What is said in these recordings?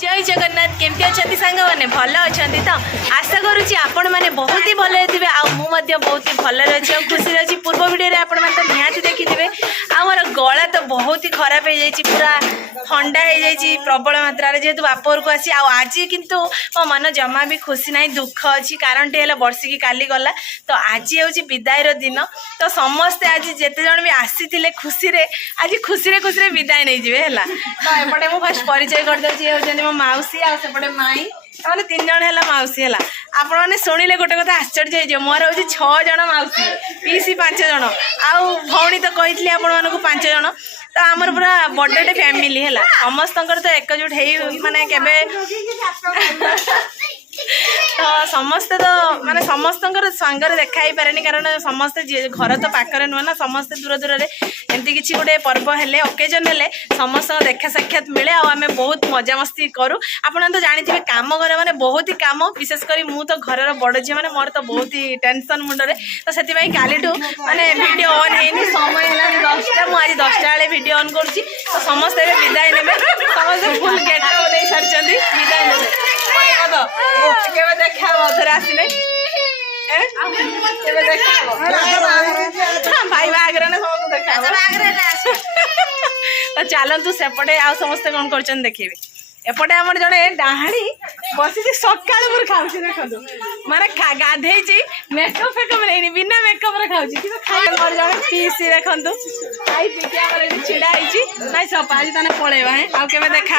जय जगन्नाथ केमती अच्छा सांग मैंने भल अच्छा तो आशा करुँच आपण मैंने बहुत ही भले थे मुझे बहुत ही भल अच्छी और खुशी अच्छी पूर्व वीडियो आपण मैंने तो निहाती देखिथे आमर गला तो बहुत ही खराब हो जाए पूरा ठंडा हो जाए प्रबल मात्रा जेहेतु बापर को आसी आज किंतु मो मन जमा भी खुशी ना दुख अच्छी कारण टे वर्षिकी काली गला तो आज हूँ विदायर दिन तो समस्ते आज जिते जन भी आसी खुशी आज खुशी खुशी विदाय नहीं जी है तो एपटे मुझे फास्ट परिचय करदे मो माउसी आसपटे माई मैंने 3 जन है माउसी है आपण मैंने शुणिले गोटे कथा आश्चर्य हो मोर हूँ 6 जन माउसी पीसी 5 जन आउ भौणी तो कही आपण मानक 5 जन तो आमर पूरा बड़े फैमिली है समस्त तो एकजुट हो माने केबे तो समस्ते तो माने समस्त सांगर देखा ही पारे कारण समस्ते घर तो पाखरे नुह ना समस्ते दूर दूर एमती किसी गोटे पर्व हेले ओकेजन हेले समस्त देखा साक्षात मिले आम बहुत मजा मस्ती करूँ आपन तो जानी काम घर मैंने बहुत ही काम विशेषकर मु तो घर बड़ झी मैंने मोर तो बहुत ही टेंशन मुंडे तो से कालीठू माने वीडियो ऑन है समय है 10टा मुझे 10टा बेले वीडियो ऑन करुँची तो समस्ते विदाय ने समस्ते फुल गेटअप दे सारी विदाय ने देखा थे आसने भाई बागर देखा तो चलतु सेपटे आ समस्ते कौन कर देखिए एपटे आम जड़े डाणी बसी सका खाऊँ देखो माने गाधे मेकअप फेकअप नहीं बिना मेकअप खाऊँ खाई जड़े पीसी देखु खाई पीके छिड़ा ना सब आज ताने पलैबा है आउ के देखा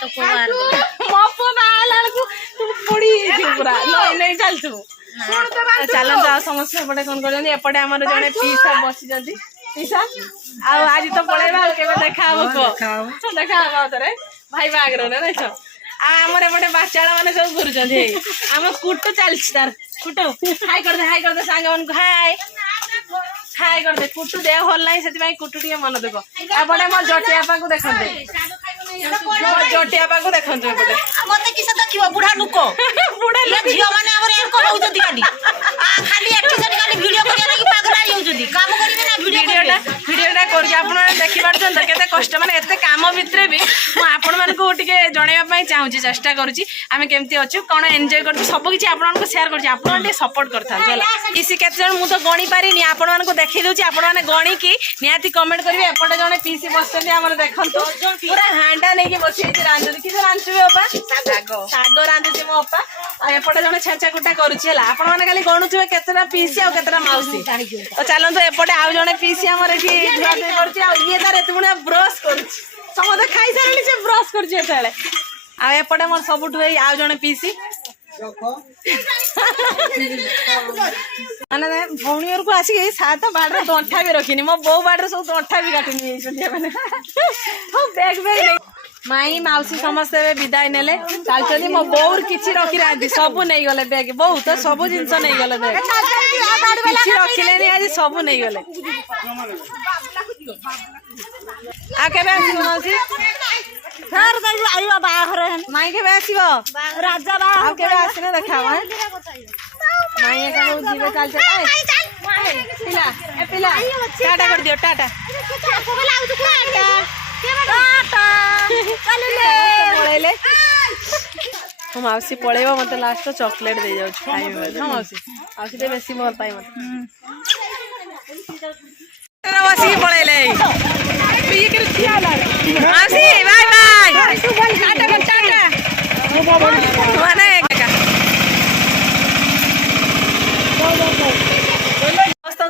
मो पो बाला पड़ी पूरा नहीं चलतु चलते आ समस्या एपटे कौन करपटे आम जड़े पीसा बसी पीसा आज तो पलैबा के देखा देखा थे भाई बागर ना देख आमर एपटे बाचाड़ा मैंने सब घूर आम कुटु चलती तार कुटु हाई करदे सांग मन हाय हाय करदे कुटु देह भल ना से कुटु टे मन दुख एपटे मो जटियापा को देखते जटियापा को देखते मते किसे देखिबो बुढ़ा लुक बुढ़ा झियो माने हमर एन को होउछथि खाली खाली एक्टिंग खाली वीडियो करिया लागि पागल होउछथि काम करिवे ना वीडियोटा कर आपण देखि पारछन त केते कष्ट माने एते काम भितरे भी मु आपण मान को टिके जणैया पई चाहूची चेष्टा करूची आमे केमती अछु कोन एन्जॉय करछु सब किछि आपण को शेयर करछु आपण टे सपोर्ट करथा होला किसी केते जण मु तो गणी पारिनी आपण मान को देखि दोची आपण माने गणी की नियाती कमेंट करबे एपटे जणे पीसी बसछन हमर देखंतु पूरा हांडा नै के बसि रांधु कि रांधुबे ओपा साग रांधुची मो ओपा आ एपटे जणे छाचा कुटा करूची हला आपण माने खाली गणुथिबे केतेटा पीसी आ केतेटा माउसी तो चलंतु एपटे आउ जणे पीसी हमर एठी धुआ धुई करची आ ये तार एते मुने ब्रश करची समझ खाई सारे से ब्रश कर एपटे मोर सबुठू आउ जड़े पीसी माने भौणी को आसिक सात बाड़े दंठा भी रखी मो बो बाड़े सब दंठा भी काटुनी बैग बैग नहीं माई माउसी समस्ते विदाय नेले चलते मो बोर किसी रखी रही सबू नहीं गले बैग बो तो सब जिनस नहीं गले बैग किसी रखिले आज सब नहीं गले आ के माउसी सर आइबा बाहर माई के आसीबो राजा बा आ के आसने देखावा माई का जीवे चल चल पिला ए पिला टाटा कर दियो टाटा पळेले हम माउसी पळेबो मते लास्ट चॉकलेट दे जाउ खाइबे हां माउसी माउसी ते बेसी मोर पाई मते माउसी पळेले ये कर दिया ला माउसी बाय बाय टाटा कर टाटा माने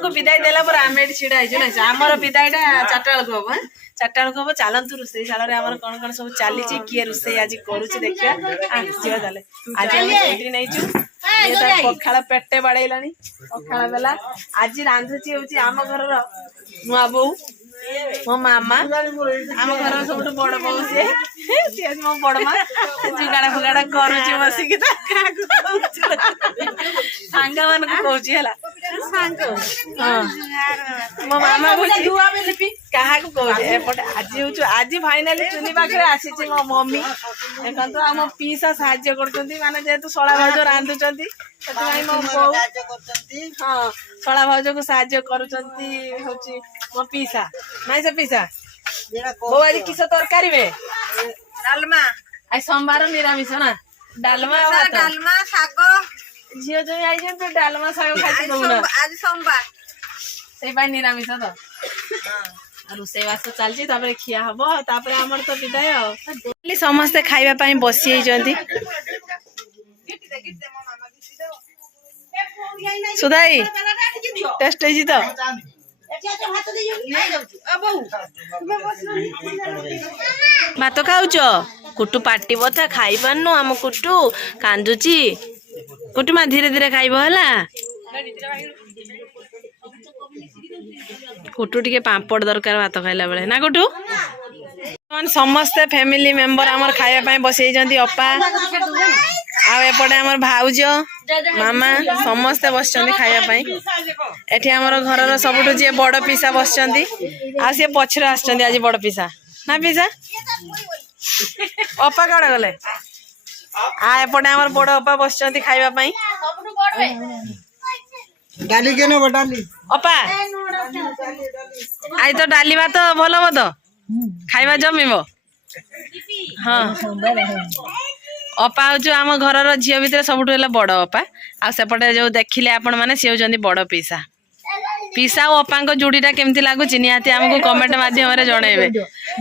को विदाय देला पर आमे छिड़ा आइजो ना हमर विदायटा 4टा बेल को हम 4टा बेल को हम चलंतु रुसई साला रे हमर कोन कोन सब चाली छी किए रुसई आज करूची देखिया आ जियो जाले आज हम एंट्री नै छु ये त पखाला पेटे बाडैलानी पखाला बेला आज रांधुची होची आम घर रो नुआ बहू मो मामा आम घर सब बड़ बहू सी मो बड़ मा जुगाड़ा फुगाड़ा करूची बसिकी सांगा मन को कहूची हला मो मामा क्या कहते आज आज फाइनाली चुनी पाखे आसी मो मम्मी देखो आम पीसा साहाଯ୍य कर जेहेतु शला भाज रांधुंट मो बो हाँ शला भाज को साहाଯ୍य कर मो पीसा नाई से पीसा बो आज किस तरकारी में डालमा आज सोमवार निरामिष ना डालमा और भात डालमा शाग झील जो आई तो डालमा साग खाई आज सोमवार से निरामिष तो रोषेईवास चलती खिया हम आमर तो विदाय समस्ते खाइबा बसी सुधाई टेस्ट है तो भात खाऊच कुटु पाटी बता खाई पारनु आम कुटु कांदुची कुटु मा धीरे धीरे खाइब है कुटु टिके पापड़ दरकार भात खाइला बेले ना कुटु समस्ते फैमिली मेंबर आमर खाइबा बसई अपा आएपटे आमर भाउज मामा समस्ते बस खाइबा एठी आमर घर सबुठु जी बड़ पिसा बस आ सी पछरे आछन आज बड़ पिसा ना पिसा अपा कड़े गले एपटे आमर बड़ अपा बस खाइबा डाली के न डाली अपा आज तो डाली भात भल हो तो खाइबा जमीब हाँ अपा हूँ आम घर झील भितर सबुठ बड़ अपा आसेपटे जो देखिले आपण मैंने सी हूँ बड़ पिसा पिसा और अपा जोड़ीटा केमती लगुच निहाती आमको कमेंट माध्यम जनइबे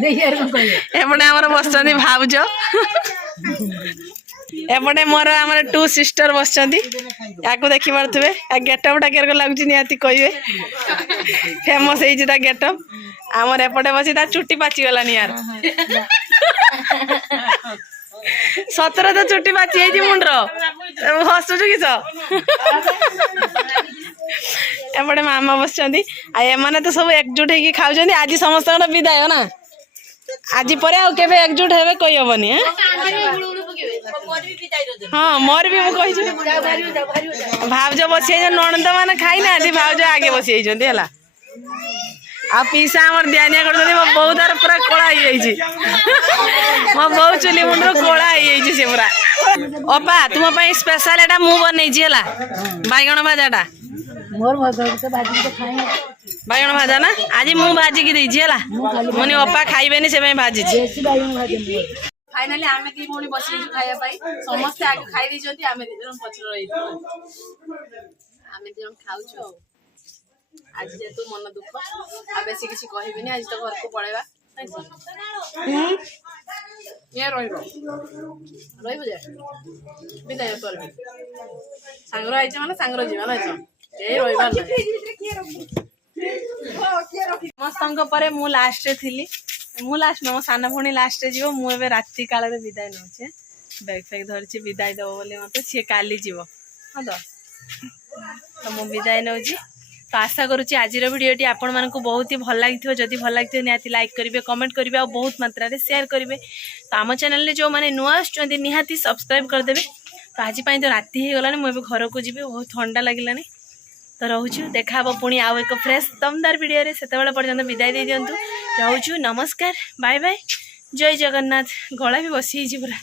एपटे आमर बस भाउज एपटे मोर आम 2 सिस्टर बस या देखी पारे गेटअपटा केरक लगुच निहाती कहे फेमस है गेटअप आमर एपटे बसी चुट्टी पाचिगलानी यार सतर तो चुट्टी पाची मुंडर हसुचु किस एपटे मामा बस एमाने तो सब एकजुट होगी खाऊँ आज समस्त विदाय ना आज पर आवे एकजुट हे कही हेनी हाँ मोर भी मुझे भाउज बसी नणंद मैंने खाई ना भाउज आगे बसी है आ पीसा आमर दियानिया कर मो बो तार पूरा कला हो मो बो चुली मुंडर कला हो पूरा अपा तुम स्पेशल एटा मु बनई बैगण भाजाटा बैगण भाजा ना आज मु भाजिकी देछि हला मने अपा खाइबेनी से भाजी फाइनली आमे दी मोनी बसी खाया पाई समस्त आगे खाई दी जंती आमे दी जन पछर रही आमे दी जन खाउछो आज जेतु मन दुख आ बेसी किसी कहबिनी आज तो घर को पळेबा ये रोइबो रोइबो जे विदाय करबी सांगरो आइछ माने सांगरो जीवा ना ए रोइबा समस्त परे मु लास्ट थी मु लास्ट न मो सान भणी लास्ट जीव मुझे राति काल विदाय नौचे बैग फैग धरी विदाय दब बोले मत सी काली जीव हाँ तो मु विदाय नौ तो आशा करुँच आज भिडियोटी आपण मानक बहुत ही भल लगी जदि भल लगी निहाती लाइक करेंगे कमेंट करेंगे और बहुत मात्रा शेयर करेंगे तो आम चैनल जो मैंने नुआ आसुँच निहाती सब्सक्राइब करदेवे तो आज तो राति हो गला मुझे घर को जी बहुत ठंडा लगे तो रोचु देखा पुणी आउ एक फ्रेश दमदार वीडियो से पर्यंत विदाय दे दिंतु रोचु नमस्कार बाय बाय जय जगन्नाथ गला भी बसी पूरा।